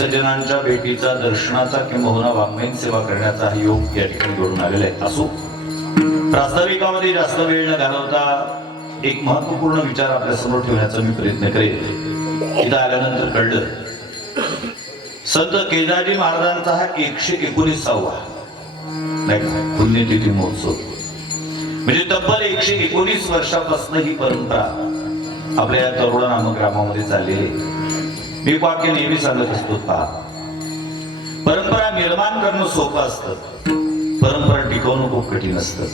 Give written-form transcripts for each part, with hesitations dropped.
सज्जनांच्या भेटीचा, दर्शनाचा किंवा वाङ्मयीन सेवा करण्याचा हा योग या ठिकाणी घडून आलेला आहे। असो, प्रास्ताविकामध्ये जास्त वेळ न घालवता एक महत्वपूर्ण विचार आपल्या समोर ठेवण्याचा मी प्रयत्न करेन। इथं आल्यानंतर कळलं, संत केदारजी महाराजांचा हा 119वा पुण्यतिथी महोत्सव, म्हणजे तब्बल 119 वर्षापासून ही परंपरा आपल्या या तरोडा नामक ग्रामामध्ये चाललेली आहे। मी वाक्य नेहमी सांगत असतो, पहा, परंपरा निर्माण करणं सोपं असतं, परंपरा टिकवणं खूप कठीण असतं।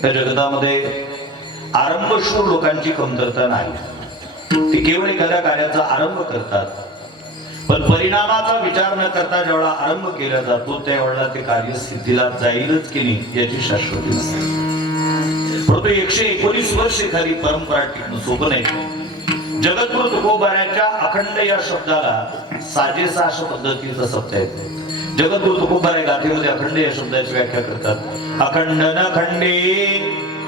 त्या जगतामध्ये आरंभशूर लोकांची कमतरता नाही। ते केवळ एखाद्या कार्याचा आरंभ करतात, पण परिणामाचा विचार न करता जेवढा आरंभ केला जातो त्यावेळेला ते कार्य सिद्धीला जाईलच की नाही याची शाश्वती नसते। परंतु 119 वर्ष एखादी परंपरा टिकणं सोपं नाही। जगद्गुरु तुकोबारायांच्या अखंड या शब्दाला साजेसा अशा पद्धतीचा शब्द आहे। जगद्गुरु तुकोबाराय गाथेमध्ये अखंड या शब्दाची व्याख्या करतात। अखंड न खंडे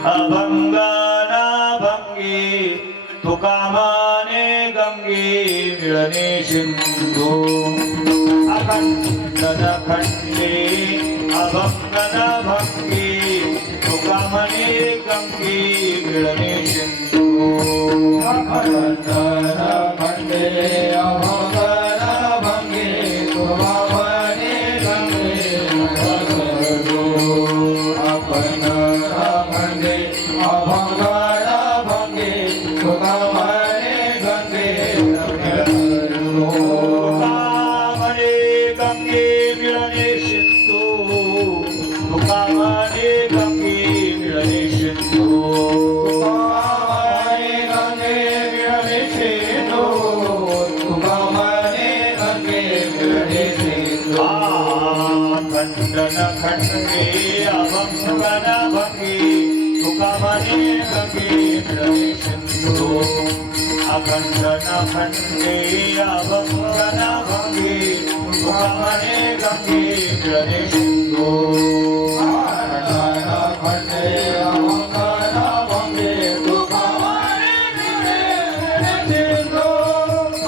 अभंग न भंगी तुका माने गंगे मिळणे सिंधू। अखंड न खंडे अभंग न भंगी तुका माने गंगे मिळणे सिंधू। अखंड न खंडे अभंग न भंगी तुका माने गंगे मिळणे सिंधू। अखंड न खंडे अभंग न भंगी तुका माने गंगे मिळणे सिंधू। तुका माने गंगे मिळणे सिंधू। खंडे अभंग न भंगी तुका माने गंगे मिळणे सिंधू।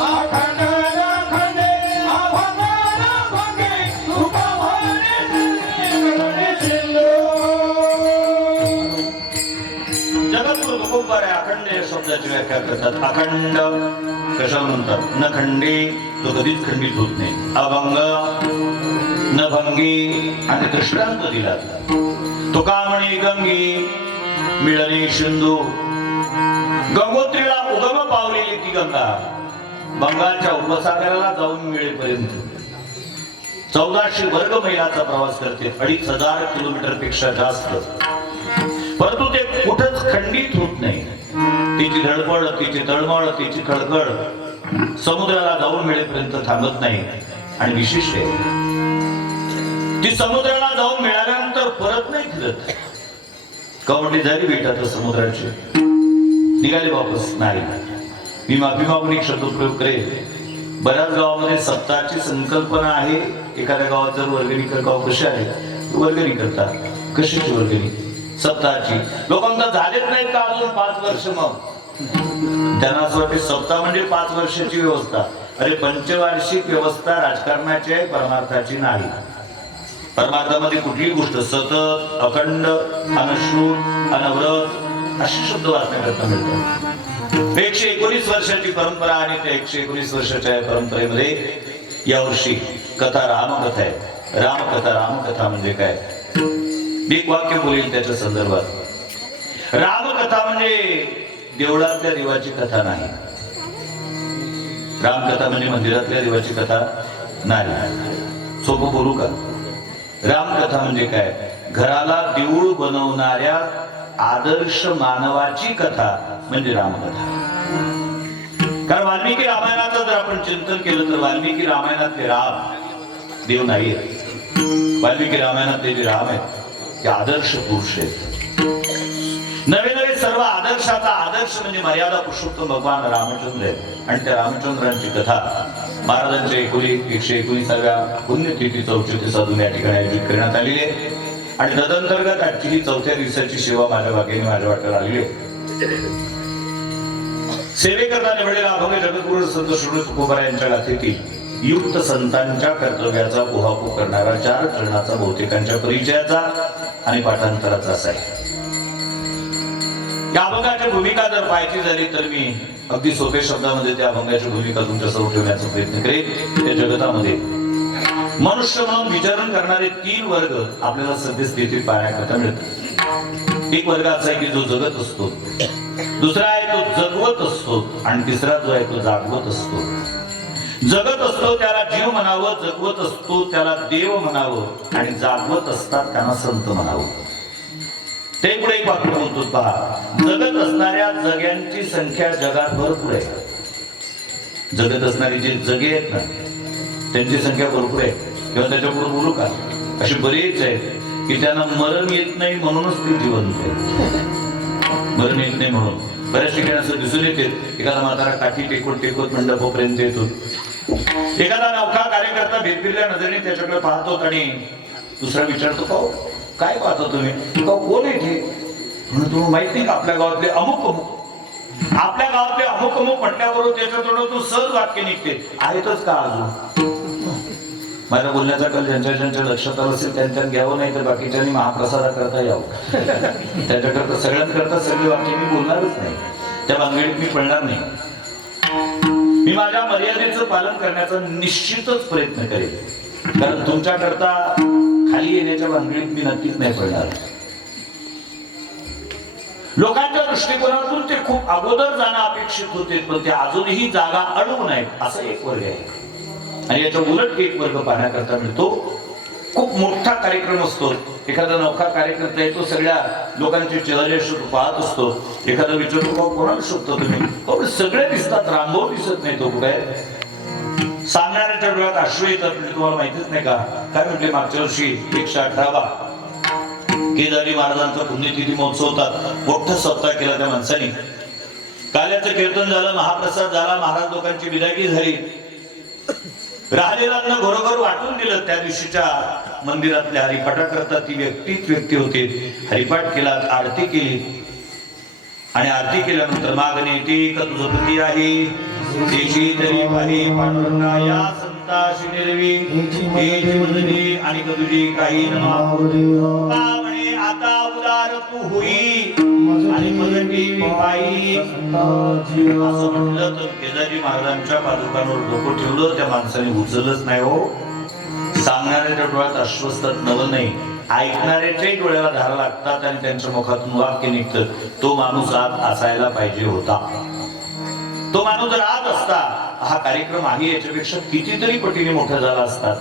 अखंड न खंडे अभंग न भंगी तुका माने गंगे मिळणे सिंधू। अखंड या शब्दाची व्याख्या करतात। अखंड कशा म्हणतात? न खंडे, तो कधीच खंडित होत नाही। अभंग न भंगी, आणि दृष्टांत दिला तुका म्हणे गंगे मिळणे सिंधू। गंगोत्रीला उगम पावलेली ती गंगा बंगालच्या उपसागराला जाऊन मिळेपर्यंत 1400 वर्ग मैलाचा प्रवास करते, 2500 किलोमीटर पेक्षा जास्त। परंतु ते कुठंच खंडित होत नाही। तिची धडपड, तिची तळमळ, तिची खळखळ समुद्राला जाऊन मिळेपर्यंत थांबत नाही। आणि विशिष्ट आहे, ती समुद्राला जाऊन मिळाल्यानंतर परत नाही फिरत। कवंडी झाली बेटात समुद्राची, निघाले वापस नाही। मी माफी मागून एक शब्द प्रयोग करेल। बऱ्याच गावामध्ये सप्ताहाची संकल्पना आहे। एखाद्या गावात जर वर्गणी गाव कशी आहे, वर्गणी करतात। कशाची वर्गणी? सप्ताहाची। लोकांना झालेच नाहीत का अजून 5 वर्ष? मग त्यांना असं वाटते सप्ताह म्हणजे 5 वर्षाची व्यवस्था। अरे, पंचवार्षिक व्यवस्था राजकारणाची आहे, परमार्थाची नाही। परमार्थामध्ये कुठली गोष्ट सतत, अखंड, अनश्रूत, अनवरत असे शब्द वाचण्याकरता मिळतात। 119 वर्षाची परंपरा, आणि त्या 119 वर्षाच्या परंपरेमध्ये यावर्षी कथा रामकथा आहे। रामकथा म्हणजे काय? एक वाक्य बोलेल त्याच्या संदर्भात। रामकथा म्हणजे देवळातल्या देवाची कथा नाही। रामकथा म्हणजे मंदिरातल्या देवाची कथा नाही। सोपं बोलू का? रामकथा म्हणजे काय? घराला देऊळ बनवणाऱ्या आदर्श मानवाची कथा म्हणजे रामकथा। कारण वाल्मिकी रामायणाचं जर आपण चिंतन केलं तर वाल्मिकी रामायणातले राम देव नाही। वाल्मिकी रामायणातले जे राम आहेत ते आदर्श पुरुष आहेत। नवे नवे सर्व आदर्शाचा आदर्श म्हणजे मर्यादा पुरुषोत्तम भगवान रामचंद्र आहेत। आणि त्या रामचंद्रांची कथा महाराजांच्या 119व्या पुण्यतिथीचं औचित्य साधून या ठिकाणी आयोजित करण्यात आलेली आहे। आणि तदंतर्गत आजची ही 4थ्या दिवसाची सेवा माझ्या भाग्याने माझ्या वाट्याला आलेली आहे। सेवेकरता निवडलेला अभंग जगद्गुरु संत श्री तुकोबाराय यांच्या गाथेतील युक्त संतांच्या कर्तव्याचा उहापोह करणारा 4 चरणाचा बहुतेकांच्या परिचयाचा आणि पाठांतराचा असा आहे. या अभंगाची भूमिका जर पाहायची झाली तर मी अगदी सोप्या शब्दामध्ये त्या अभंगाची भूमिका तुमच्यासमोर ठेवण्याचा प्रयत्न करेन. त्या जगतामध्ये मनुष्य म्हणून विचरण करणारे 3 वर्ग आपल्याला सद्यस्थितीत पाहण्याकरता मिळतात. एक वर्ग असा आहे की जो जगत असतो, दुसरा आहे तो जगवत असतो आणि तिसरा जो आहे तो जागवत असतो. जगत असतो त्याला जीव म्हणावं, जगवत असतो त्याला देव म्हणावं आणि जागवत असतात त्यांना संत म्हणावं. ते पुढे एक वाक्य बोलतो पहा, जगत असणाऱ्या जग्यांची संख्या जगात भरपूर आहे. जगत असणारी जी जगे आहेत ना त्यांची संख्या भरपूर आहे. किंवा त्याच्यापुढे बोलू का, अशी बरीच आहेत की त्यांना मरण येत नाही म्हणूनच ते जिवंत आहेत. मरण येत नाही म्हणून बऱ्याच ठिकाणी असं दिसून येते. एखादा म्हातारा काठी टेकवत टेकवत मंडपापर्यंत येतो. एखादा नौका कार्यकर्ता भेदभिरल्या नजरेने त्याच्याकडे पाहतो आणि दुसरा विचारतो, पाहू काय पाहतो तुम्ही, कोण आहे ते? म्हणून तुम्हाला माहित नाही का आपल्या गावातले अमुक अमुक, आपल्या गावातले अमुक अमुक म्हटल्याबरोबर त्याच्या तोंडातून सहज वाक्य निघते, आहेतच का अजून? माझ्या बोलण्याचा कल ज्यांच्या लक्षात आलं असेल त्यांच्यात घ्यावं, नाही तर बाकीच्यांनी महाप्रसादा करता यावं. त्याच्याकरता सगळ्यांकरता सगळे वाक्य मी बोलणारच नाही, त्या भानगडीत मी पडणार नाही. मी माझ्या मर्यादेचं पालन करण्याचा निश्चितच प्रयत्न करेन, कारण तुमच्याकरता खाली येण्याच्या भानगडीत मी नक्कीच नाही पडणार. लोकांच्या दृष्टिकोनातून ते खूप अगोदर जाणं अपेक्षित होते, पण ते अजूनही जागा अडवून आहेत असं एक वर्ग आहे. आणि याच्या उलट एक वर्ग पाहण्याकरता मिळतो. खूप मोठा कार्यक्रम असतो, एखादा नौका कार्यकर्ता येतो, सगळ्या लोकांचे चेहरे पाहत असतो. एखादा विचारतो, कोणाला शोधतो तुम्ही? सगळे दिसतात, रामभाऊ दिसत नाही, तो कुठे? सांगणाऱ्याच्या डोळ्यात अश्रू येतात. म्हणजे तुम्हाला माहितीच नाही का काय म्हटले, मागच्या वर्षी 118वा केदारी महाराजांचा पुण्यतिथी महोत्सव होता. मोठा सप्ताह केला त्या माणसाने. काल्याचं कीर्तन झालं, महाप्रसाद झाला, महाराज लोकांची विदायगी झाली. राहिलेल्यांना घरोघर वाटून दिलं. त्या दिवशीच्या मंदिरातल्या हरिपाठाकरता ती व्यक्ती होती. हरिपाठ केला, आरती केली आणि आरती केल्यानंतर मागणी येते का तुझं पती आहे देशी तरी पाही पांडुरंगा या संताशी निर्वी हे जीवनदी आणि तुझी काही म्हणे आता उदार तू होई आणि मदती पायी असं म्हटलं तर केदारी महाराजांच्या पादुकांवर डोकं ठेवलं. त्या माणसाने उचलच नाही हो. सांगणाऱ्याच्या डोळ्यात अश्वस्तात नवं नाही, ऐकणाऱ्याच्याही डोळ्याला धारा लागतात आणि त्यांच्या मुखातून वाक्य निघतं, तो माणूस आज असायला पाहिजे होता. तो माणूस जर आज असता, हा कार्यक्रम आहे याच्यापेक्षा कितीतरी पटीने मोठा झाला असता.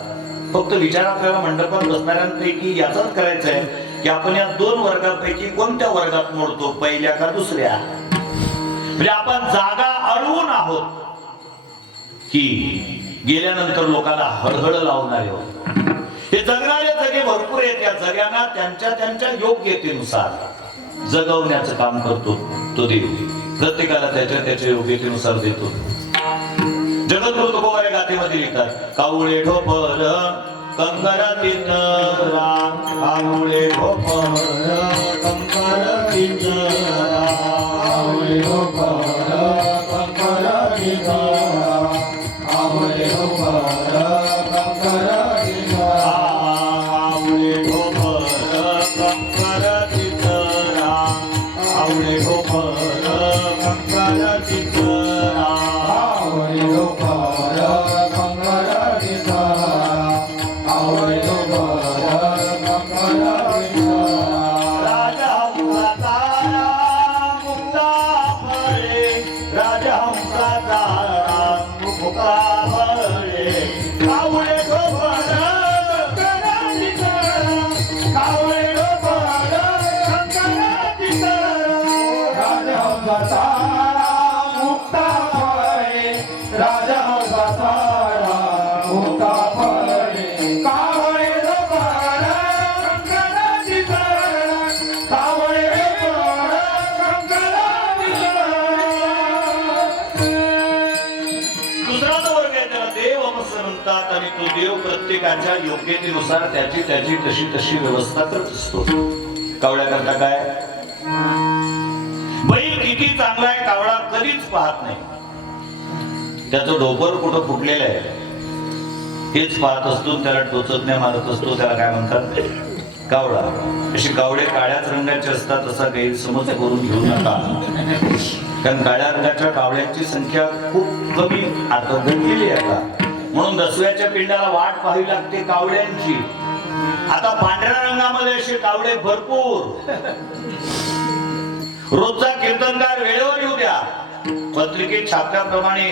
फक्त विचार आपल्याला मंडपात बसणाऱ्यांपैकी याचाच करायचा आहे की आपण या 2 वर्गांपैकी कोणत्या वर्गात मोडतो, पहिल्या का दुसऱ्या? म्हणजे आपण जागा अडवून आहोत की गेल्यानंतर लोकांना हळहळ लावणारे आहोत. हे जगणारे जगे भरपूर आहेत. या जगांना त्यांच्या योग्यतेनुसार जगवण्याचं काम करतो तो देव. प्रत्येकाला त्याच्या योग्यतेनुसार देतो. जगद्गुरु तुकोबारे गाथेमध्ये लिहितात, कावळे ढोपर कंकरातीत राम, कावळे ढोपर कंकरातीत राम, कावळे ढोपर कंकरातीत राम, कावळे ढोपर कंकरातीत राम, कावळे ढोपर कंकरातीत राम, कावळे ढोपर कंकरातीत राम, कावळे ढोपर कंकरातीत राम, कावळे ढोपर कंकरातीत राम. राजा हंसाचा मुक्ता फळे, राजा हंसाचा मुक्ता फळे, कावळे ढोपर कंकरातीत राम, कावळे ढोपर कंकरातीत राम. राजा हंसाचा मुक्ता फळे, राजा हंसाचा मुक्ता फळे, कावळे ढोपर कंकरातीत राम, कावळे ढोपर कंकरातीत राम. दुसरा जो वर्ग आहे त्याला देव असं म्हणतात आणि तो देव प्रत्येकाच्या योग्यतेनुसार त्याची तशी व्यवस्था करत असतो. कावळ्याकरता काय, बैल किती चांगला आहे कावळा कधीच पाहत नाही. त्याचं डोकर कुठं फुटलेलं आहे हेच पाहत असतो, त्याला टोचतण्या मारत असतो, त्याला काय म्हणतात, कावळा. अशी कावळे काळ्याच रंगाचे असतात असा गैरसमज करून घेऊ नका. कारण काळ्या रंगाच्या कावळ्यांची संख्या खूप कमी आता घडलेली आहे आता. म्हणून दसव्याच्या पिंडाला वाट पाहावी लागते कावळ्यांची. आता पांढऱ्या रंगामध्ये असे कावळे भरपूर. रोजचा कीर्तनकार वेळेवर येऊ द्या. पत्रिकेत छापल्याप्रमाणे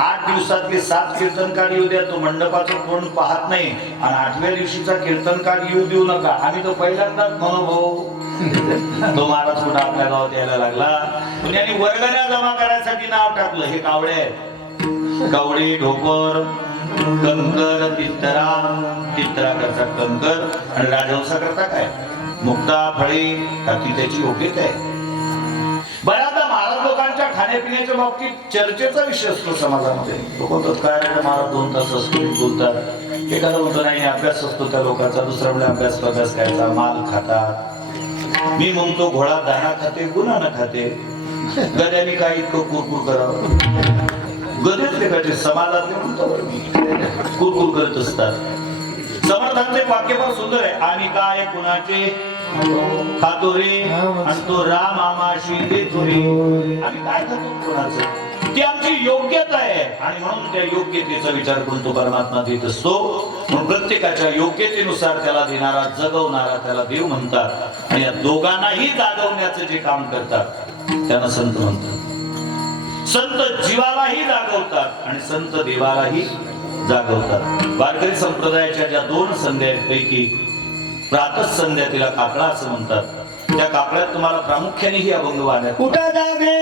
8 दिवसातले 7 कीर्तनकार येऊ द्या. तो मंडपाचं कोण पाहत नाही. आणि 8व्या दिवशीचा कीर्तनकार येऊ देऊ नका. आम्ही तो पहिल्यांदाच म्हणू भाऊ, तो महाराज कुठं आपल्या गावात यायला लागला. पुण्याने वर्गण्या जमा करायसाठी नाव टाकलं. हे कावळे आहेत. कावळे, ढोकर, कंकर, तित्रा करता कंकर आणि राजहंसा करता काय मुक्ता, फळे, ती त्याची योग्यता आहे. बऱ्याचदा महाराज लोकांच्या खाण्यापिण्याच्या बाबतीत चर्चेचा विषय असतो समाजामध्ये. लोक म्हणतात काय महाराज 2 तास असतो बोलतात. एखादा म्हणतो नाही अभ्यास असतो त्या लोकांचा, दुसरा म्हणजे अभ्यास करायचा, माल खातात. मी म्हणतो घोडा दाणा खाते, गुन्हा न खाते. गद्याने काय इतकं कुरकुर करावं. गदेच लेखाचे समाजातले म्हणतो बरं मी कुरकुर करत असतात. समर्थांचे वाक्य फार सुंदर आहे. आणि काय कुणाचे खातो रे आणि तो राम आमाशी देतो रे. आणि काय खातो कुणाचं, ती आमची योग्यता आहे. आणि म्हणून त्या योग्यतेचा विचार करून तो परमात्मा देत असतो. म्हणून प्रत्येकाच्या योग्यतेनुसार त्याला देणारा, जगवणारा त्याला देव म्हणतात. आणि या दोघांनाही जागवण्याचं जे काम करतात त्यांना संत म्हणतात. संत जीवालाही जागवतात आणि संत देवालाही जागवतात. वारकरी संप्रदायाच्या ज्या 2 संध्यापैकी प्रातः संध्या तिला काकळा असं म्हणतात. त्या काकळ्यात तुम्हाला प्रामुख्याने ही अभंग वाहण्यात कुठं जागे